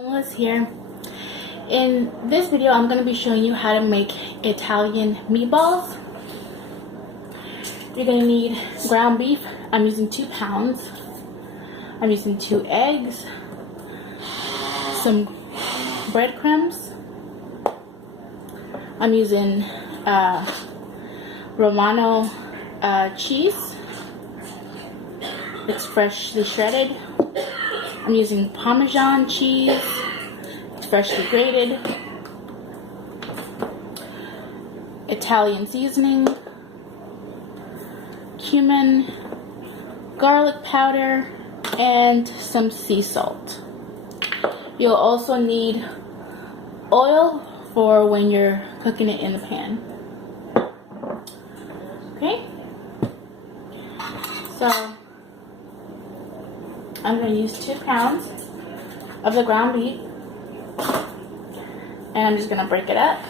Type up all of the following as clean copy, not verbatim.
Liz here. In this video, I'm going to be showing you how to make Italian meatballs. You're going to need ground beef. I'm using 2 pounds. I'm using 2 eggs, some breadcrumbs. I'm using Romano cheese. It's freshly shredded. I'm using Parmesan cheese. It's freshly grated. Italian seasoning. Cumin. Garlic powder. And some sea salt. You'll also need oil for when you're cooking it in the pan. Okay? So I'm going to use 2 pounds of the ground beef, and I'm just going to break it up.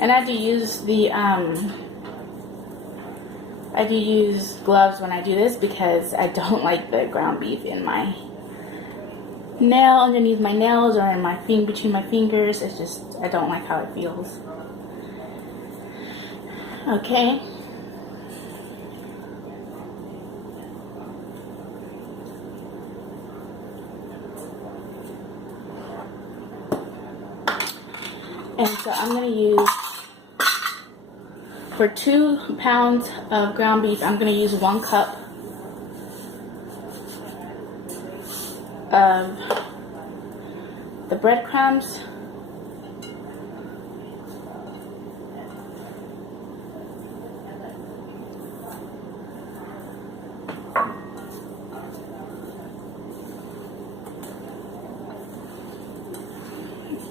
And I do use gloves when I do this because I don't like the ground beef in my nail, underneath my nails, or in my between my fingers. It's just, I don't like how it feels. Okay. And so I'm going to use, for 2 pounds of ground beef, I'm going to use 1 cup of the breadcrumbs.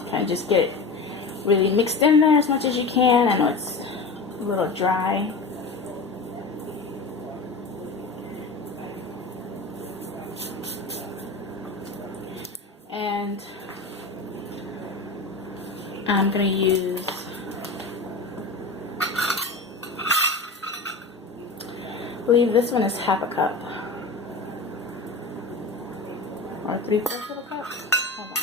Kind of just get it really mixed in there as much as you can. I know it's a little dry. And I'm going to use I believe this one is half a cup. Or 3/4 of a cup. Hold on.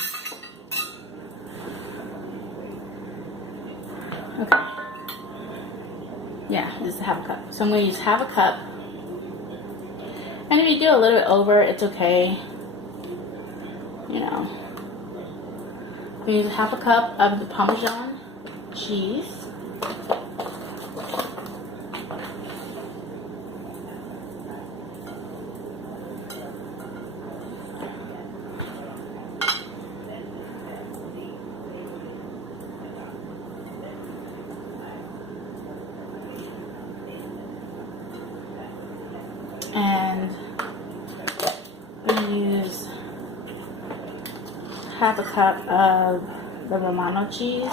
Okay. Yeah, this is half a cup. So I'm going to use half a cup. And if you do a little bit over, it's okay. You know. I'm going to use half a cup of the Parmesan cheese. And I'm going to use half a cup of the Romano cheese.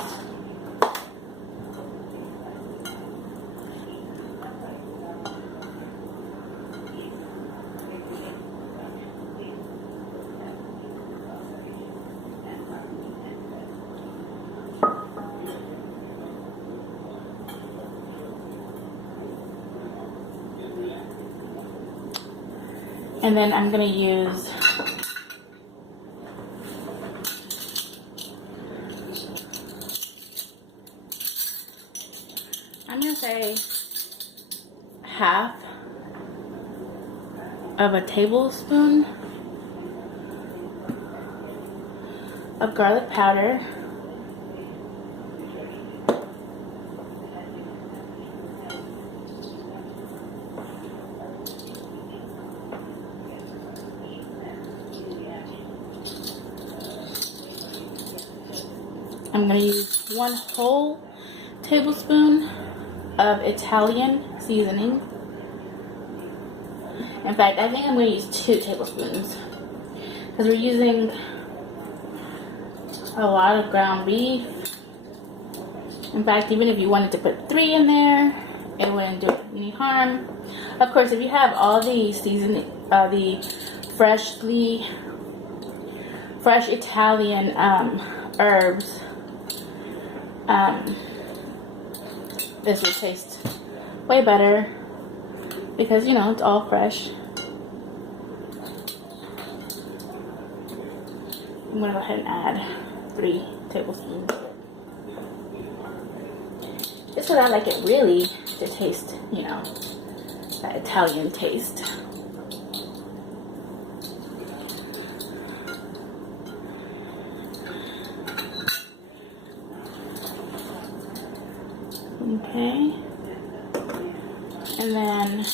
And then I'm going to use I'm going to say half of a tablespoon of garlic powder. I'm going to use 1 whole tablespoon of Italian seasoning. In fact, I think I'm going to use 2 tablespoons because we're using a lot of ground beef. In fact, even if you wanted to put 3 in there, it wouldn't do any harm. Of course, if you have all the seasoning, the fresh Italian herbs, this will taste way better. because, you know, it's all fresh. I'm gonna go ahead and add 3 tablespoons. Just because I like it really to taste, you know, that Italian taste. Okay. And then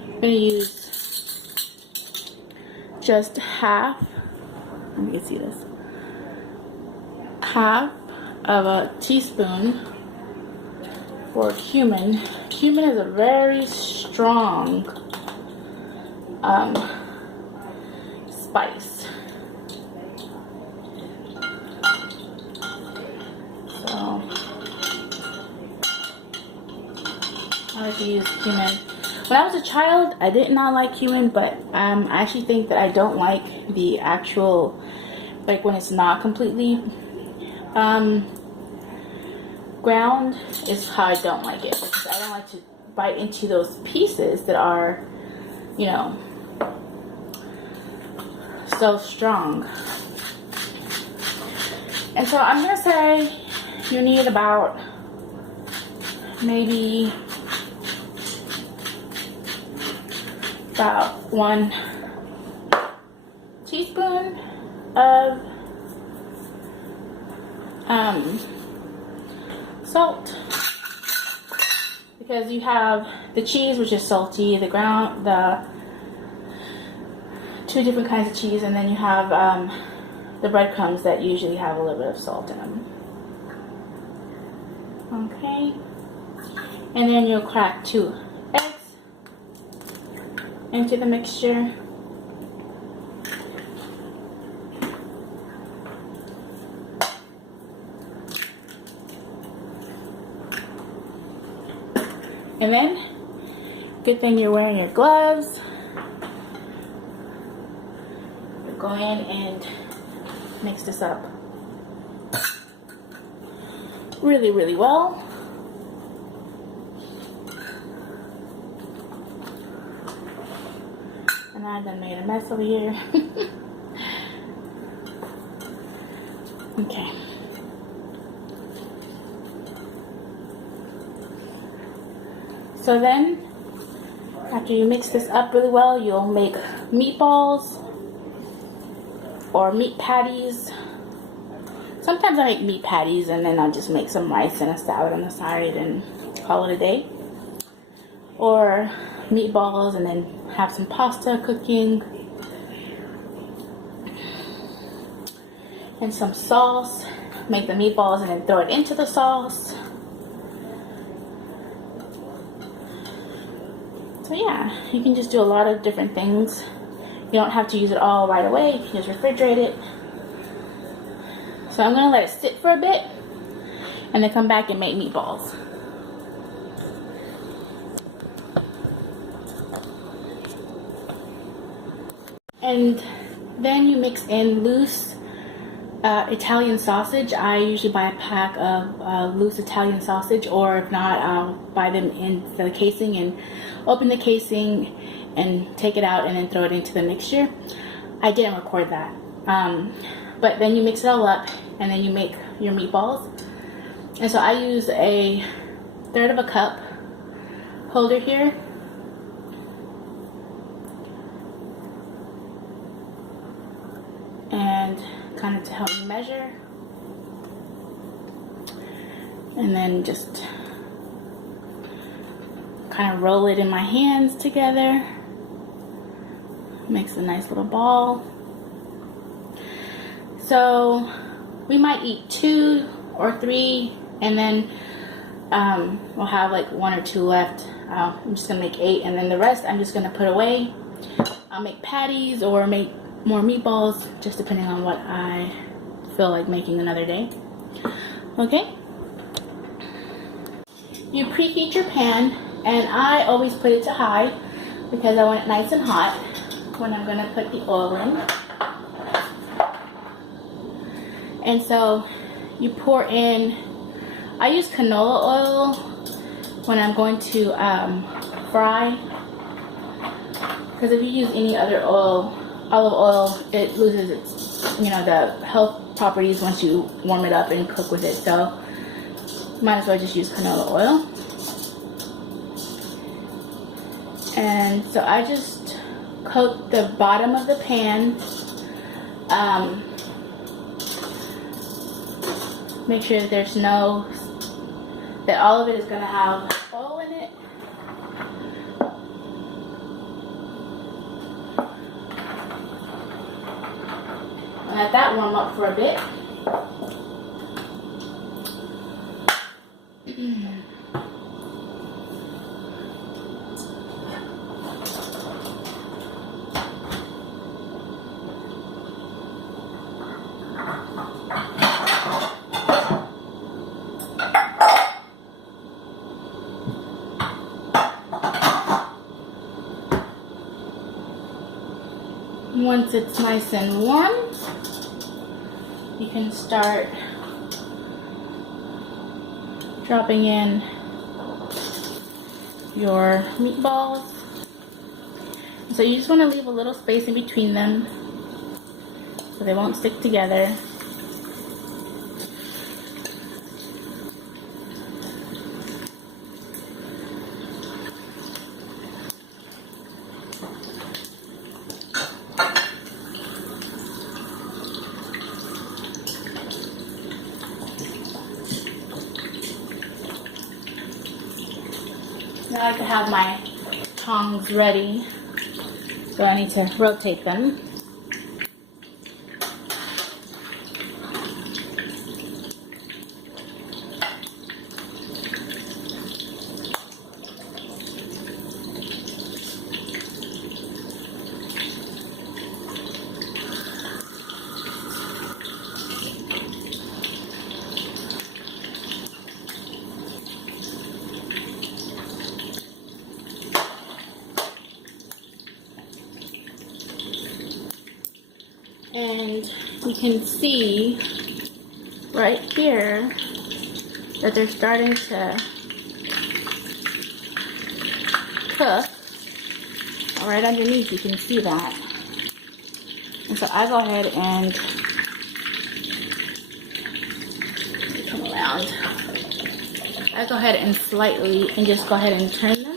I'm gonna use just half, let me see this, half of a teaspoon for cumin. Cumin is a very strong spice. So I like to use cumin. When I was a child, I did not like cumin, but I actually think that I don't like the actual, like when it's not completely ground is how I don't like it, because I don't like to bite into those pieces that are, you know, so strong. And so I'm gonna say you need about maybe about 1 teaspoon of salt, because you have the cheese, which is salty, the 2 different kinds of cheese, and then you have the breadcrumbs that usually have a little bit of salt in them. Okay, and then you'll crack 2 eggs into the mixture. And then, good thing you're wearing your gloves. You'll go in and mix this up really, really well. And I done made a mess over here. Okay. So then, after you mix this up really well, you'll make meatballs or meat patties. Sometimes I make meat patties and then I'll just make some rice and a salad on the side and call it a day. Or meatballs and then have some pasta cooking and some sauce. Make the meatballs and then throw it into the sauce. So yeah, you can just do a lot of different things. You don't have to use it all right away. You can just refrigerate it. So I'm gonna let it sit for a bit and then come back and make meatballs. And then you mix in loose Italian sausage. I usually buy a pack of loose Italian sausage, or if not, I'll buy them in the casing and open the casing and take it out and then throw it into the mixture. I didn't record that. But then you mix it all up and then you make your meatballs. And so I use a 1/3 of a cup holder here. And kind of to help me measure. And then just kind of roll it in my hands together. Makes a nice little ball. So we might eat 2 or 3, and then we'll have like 1 or 2 left. I'm just gonna make 8, and then the rest I'm just gonna put away. I'll make patties or make more meatballs, just depending on what I feel like making another day. Okay. You preheat your pan, and I always put it to high because I want it nice and hot when I'm gonna put the oil in. And so you pour in, I use canola oil when I'm going to fry. Because if you use any other oil, olive oil, it loses its, you know, the health properties once you warm it up and cook with it. So might as well just use canola oil. And so I just coat the bottom of the pan. Make sure that there's that all of it is going to have oil in it. Let that warm up for a bit. Once it's nice and warm, you can start dropping in your meatballs. So you just want to leave a little space in between them so they won't stick together. I like to have my tongs ready, so I need to rotate them. And you can see right here that they're starting to cook. Right underneath, you can see that. And so I go ahead and come around. I go ahead and slightly and just go ahead and turn them.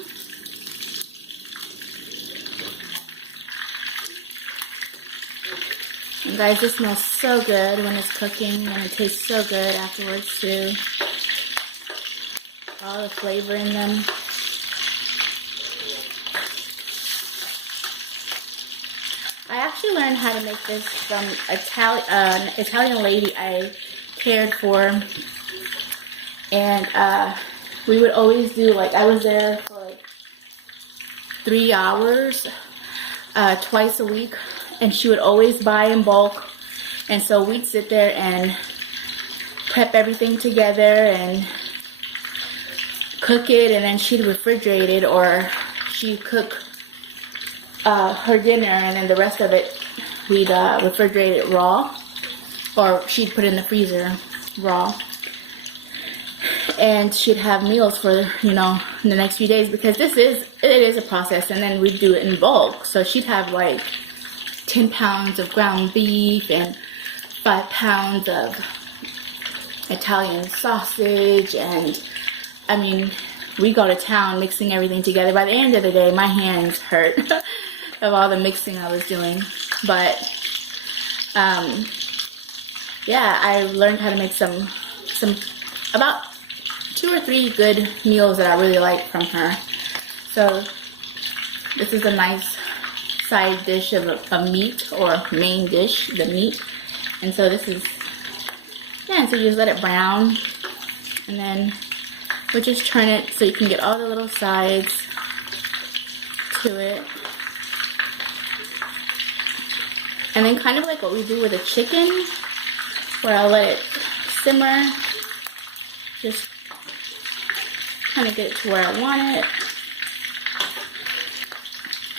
And guys, this smells so good when it's cooking, and it tastes so good afterwards too. All the flavor in them. I actually learned how to make this from an Italian lady I cared for, and we would always do, like, I was there for like 3 hours twice a week, and she would always buy in bulk, and so we'd sit there and prep everything together and cook it, and then she'd refrigerate it, or she'd cook her dinner, and then the rest of it we'd refrigerate it raw, or she'd put it in the freezer raw, and she'd have meals for, you know, the next few days, because it is a process, and then we'd do it in bulk. So she'd have like 10 pounds of ground beef and 5 pounds of Italian sausage, and I mean, we go to town mixing everything together. By the end of the day, my hands hurt of all the mixing I was doing. But yeah, I learned how to make some about 2 or 3 good meals that I really like from her. So this is a nice side dish of a meat, or main dish, the meat. And so this is, yeah, and so you just let it brown, and then we'll just turn it so you can get all the little sides to it. And then kind of like what we do with a chicken, where I'll let it simmer, just kind of get it to where I want it.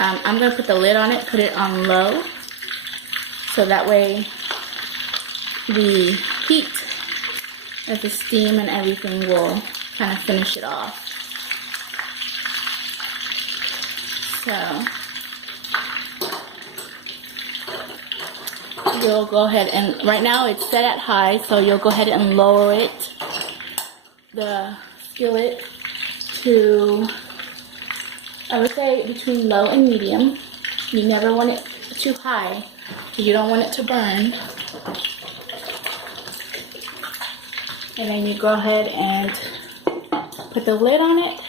I'm going to put the lid on it, put it on low, so that way the heat of the steam and everything will kind of finish it off. So you'll go ahead and, right now it's set at high, so you'll go ahead and lower it, the skillet, to, I would say, between low and medium. You never want it too high because you don't want it to burn. And then you go ahead and put the lid on it.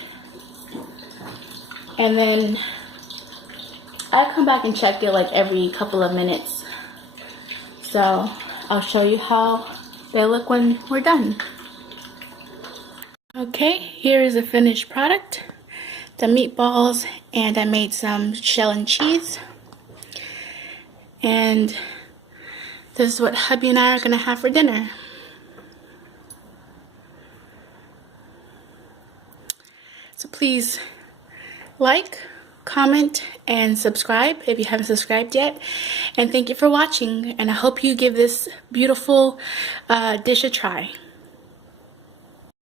And then I come back and check it like every couple of minutes. So I'll show you how they look when we're done. Okay, here is the finished product. The meatballs, and I made some shell and cheese. And this is what hubby and I are gonna have for dinner. So please like, comment, and subscribe if you haven't subscribed yet. And thank you for watching, and I hope you give this beautiful dish a try.